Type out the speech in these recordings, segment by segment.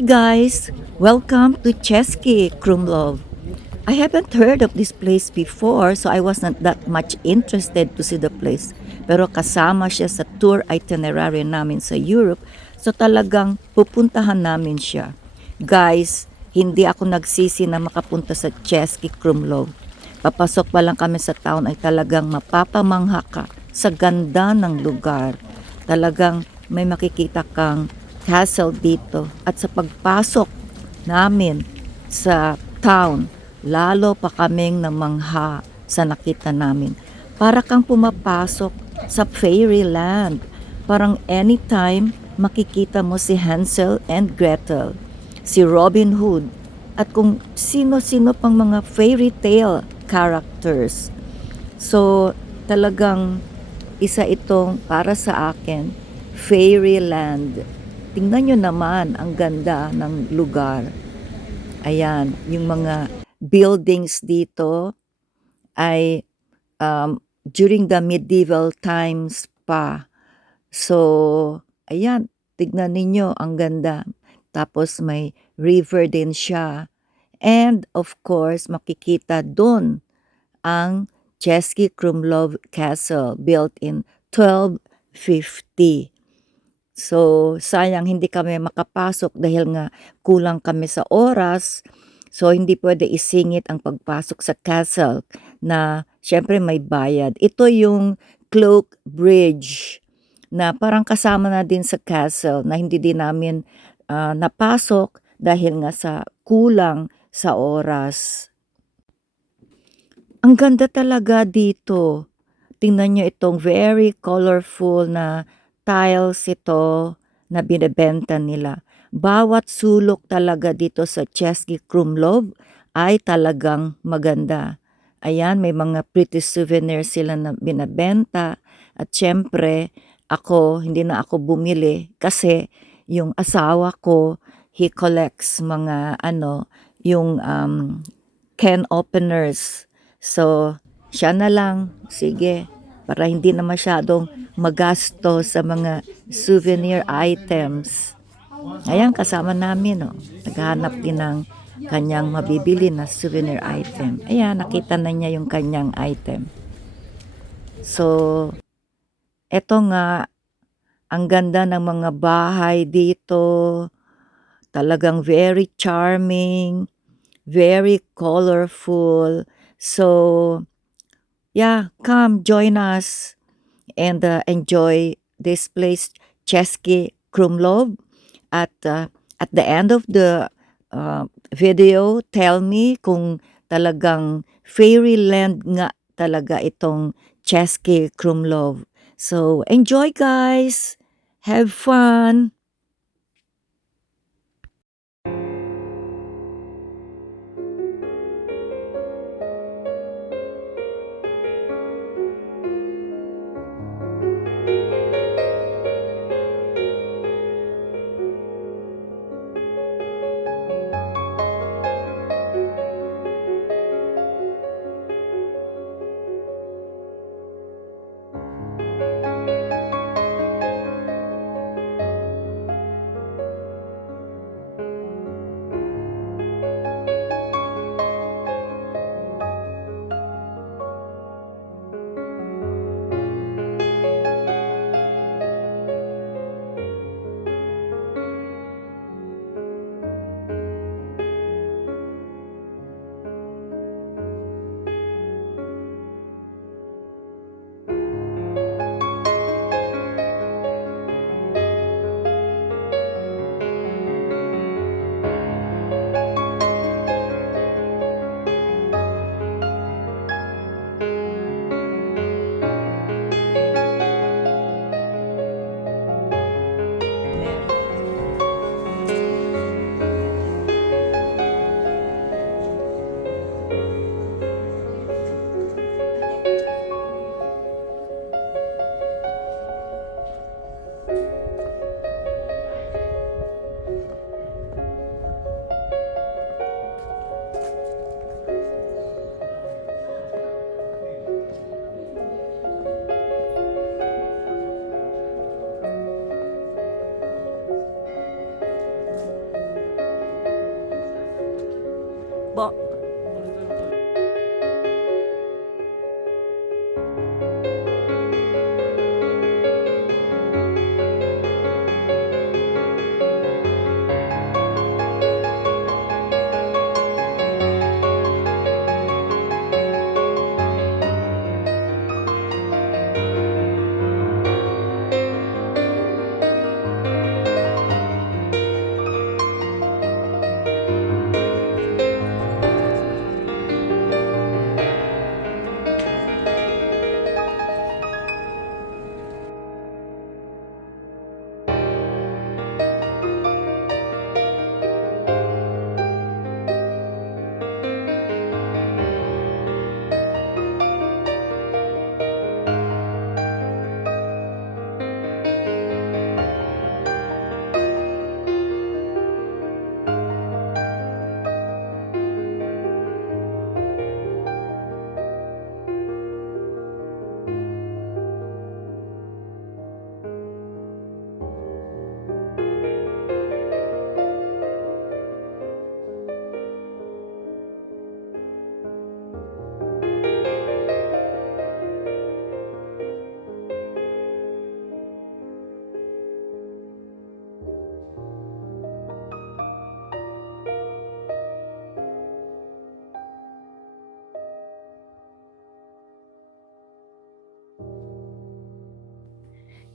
Hi guys! Welcome to Chesky Krumlov. I haven't heard of this place before so I wasn't that much interested to see the place. Pero kasama siya sa tour itinerary namin sa Europe so talagang pupuntahan namin siya. Guys, hindi ako nagsisi na makapunta sa Chesky Krumlov. Papasok pa lang kami sa town ay talagang mapapamangha ka sa ganda ng lugar. Talagang may makikita kang castle dito at sa pagpasok namin sa town, lalo pa kaming namangha sa nakita namin. Para kang pumapasok sa fairyland. Parang anytime makikita mo si Hansel and Gretel, si Robin Hood, at kung sino-sino pang mga fairy tale characters. So, talagang isa itong para sa akin, fairyland. Tingnan nyo naman ang ganda ng lugar. Ayan, yung mga buildings dito ay during the medieval times pa. So, ayan, tignan ninyo ang ganda. Tapos may river din siya. And of course, makikita doon ang Chesky Krumlov Castle built in 1250. So, sayang hindi kami makapasok dahil nga kulang kami sa oras. So, hindi pwede isingit ang pagpasok sa castle na syempre may bayad. Ito yung Cloak Bridge na parang kasama na din sa castle na hindi din namin napasok dahil nga sa kulang sa oras. Ang ganda talaga dito. Tingnan nyo itong very colorful na tiles ito na binebenta nila. Bawat sulok talaga dito sa Chesky Krumlov ay talagang maganda. Ayan, may mga pretty souvenirs sila na binebenta. At syempre, hindi na ako bumili kasi yung asawa ko, he collects mga yung can openers. So, siya na lang, sige, para hindi na masyadong magasto sa mga souvenir items. Ayan, kasama namin, oh. Naghahanap din ng kanyang mabibili na souvenir item. Ayan, nakita na niya yung kanyang item. So, eto nga, ang ganda ng mga bahay dito. Talagang very charming, very colorful. So, yeah, come join us and enjoy this place, Chesky Krumlov. At the end of the video, tell me kung talagang fairyland nga talaga itong Chesky Krumlov. So, enjoy guys! Have fun!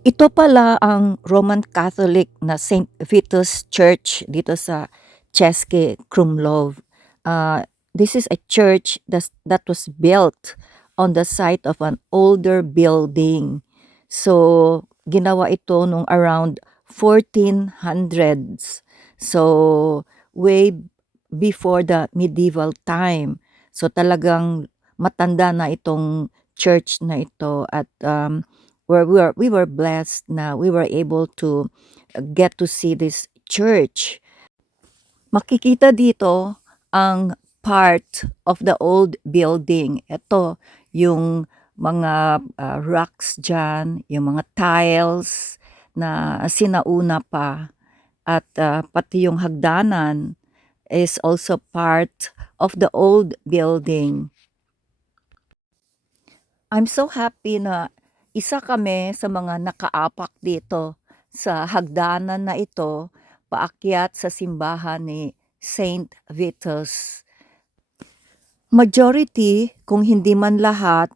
Ito pala ang Roman Catholic na Saint Vitus Church dito sa Český Krumlov. This is a church that was built on the site of an older building. So, ginawa ito nung around 1400s. So, way before the medieval time. So, talagang matanda na itong church na ito at where we were blessed na we were able to get to see this church. Makikita dito ang part of the old building. Ito yung mga rocks dyan, yung mga tiles na sinauna pa at pati yung hagdanan is also part of the old building. I'm so happy na isa kami sa mga nakaapak dito sa hagdanan na ito paakyat sa simbahan ni Saint Vitus. Majority, kung hindi man lahat,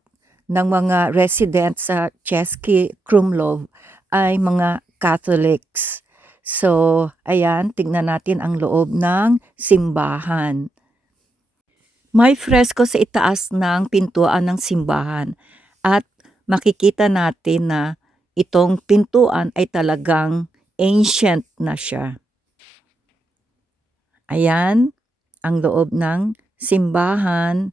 ng mga residents sa Český Krumlov ay mga Catholics. So, ayan, tignan natin ang loob ng simbahan. May fresko sa itaas ng pintuan ng simbahan at makikita natin na itong pintuan ay talagang ancient na siya. Ayan, ang loob ng simbahan.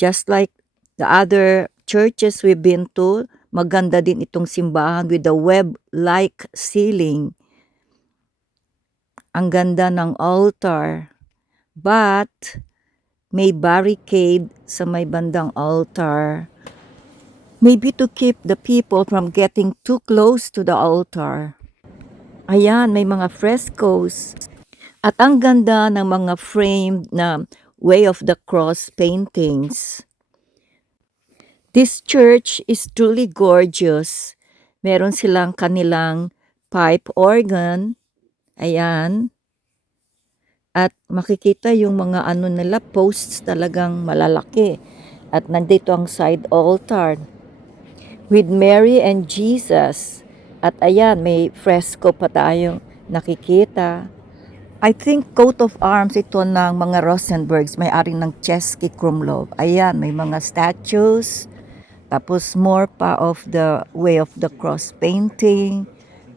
Just like the other churches we've been to, maganda din itong simbahan with the web-like ceiling. Ang ganda ng altar. But may barricade sa may bandang altar. Maybe to keep the people from getting too close to the altar. Ayan, may mga frescoes. At ang ganda ng mga framed na Way of the Cross paintings. This church is truly gorgeous. Meron silang kanilang pipe organ. Ayan. At makikita yung mga ano nila, posts talagang malalaki. At nandito ang side altar with Mary and Jesus. At ayan, may fresco pa tayong nakikita. I think coat of arms ito ng mga Rosenbergs, may-ari ng Český Krumlov. Ayan, may mga statues. Tapos more pa of the Way of the Cross painting.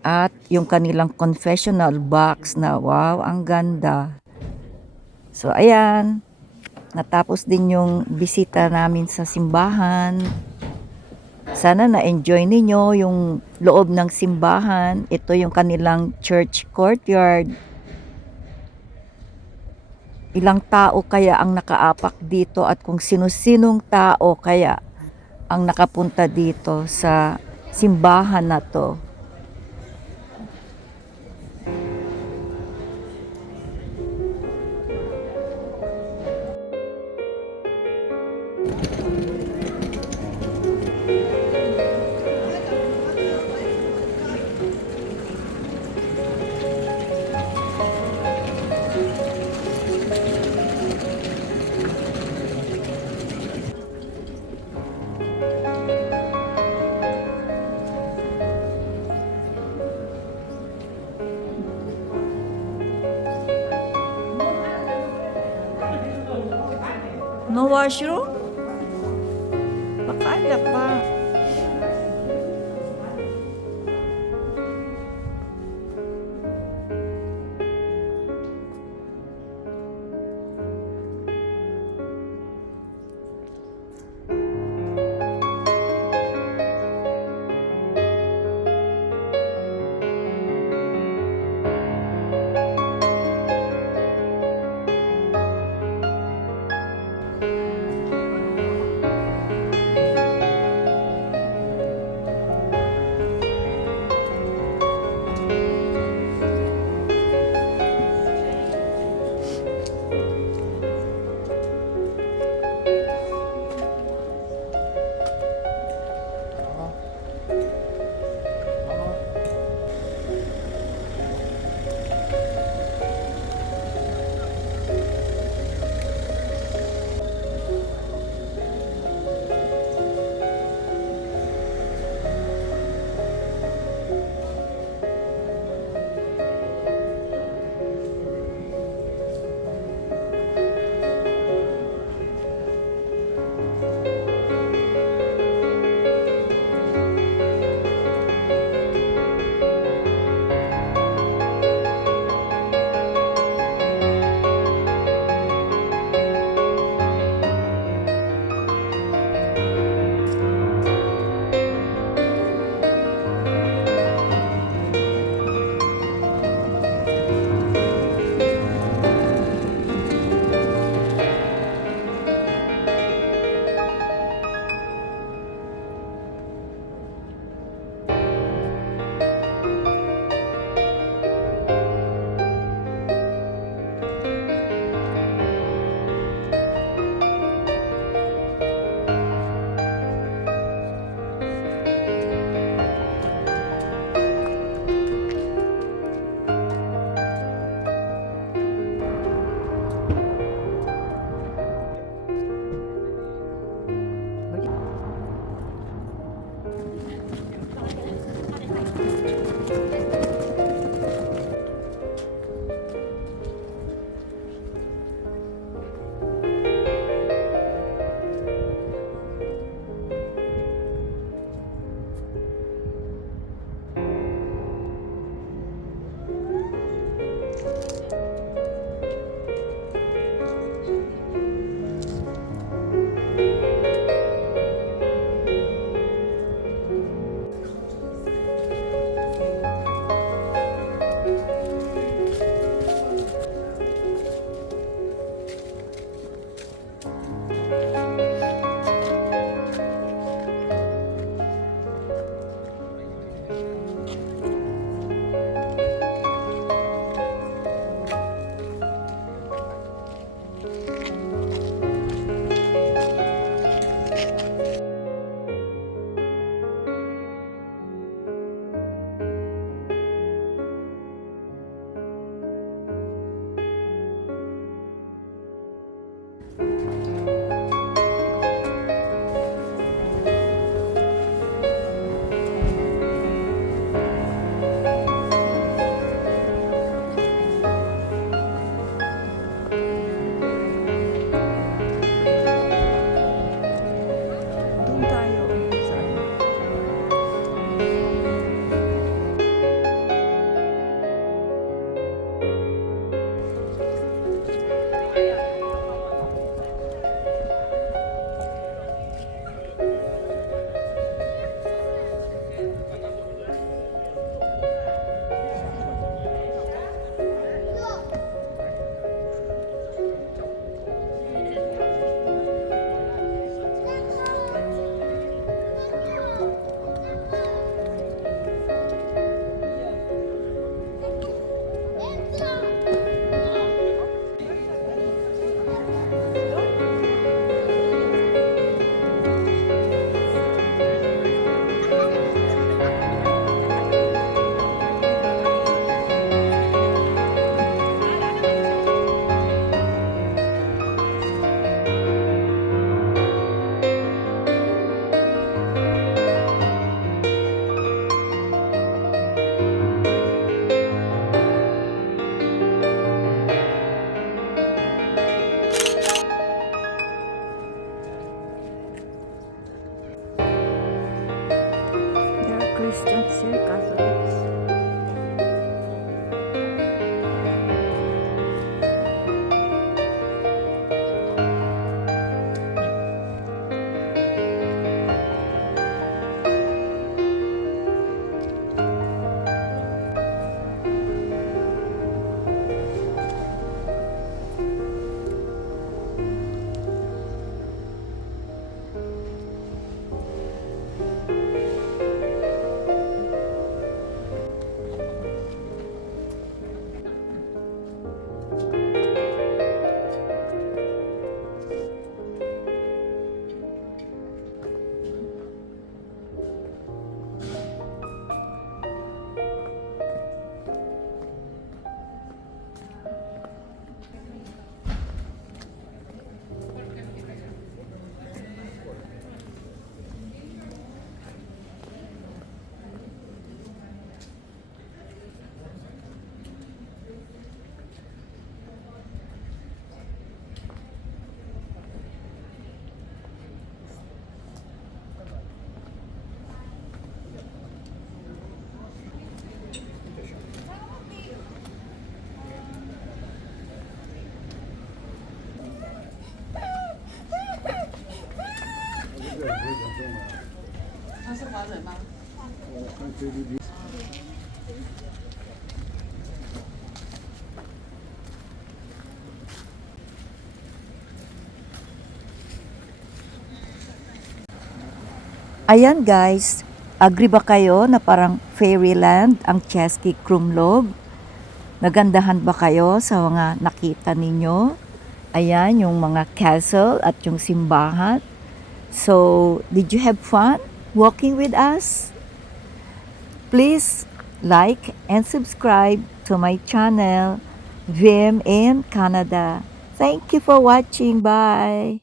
At yung kanilang confessional box na wow, ang ganda. So, ayan. Natapos din yung bisita namin sa simbahan. Sana na-enjoy ninyo yung loob ng simbahan. Ito yung kanilang church courtyard. Ilang tao kaya ang nakaapak dito at kung sino-sinong tao kaya ang nakapunta dito sa simbahan na to. No washroom? Pakala pa. Christians here, Catholics. Ayan guys, agree ba kayo na parang fairyland ang Chesky Krumlov? Nagandahan ba kayo sa mga nakita ninyo? Ayan, yung mga castle at yung simbahan. So, did you have fun walking with us? Please like and subscribe to my channel, Vim in Canada. Thank you for watching. Bye!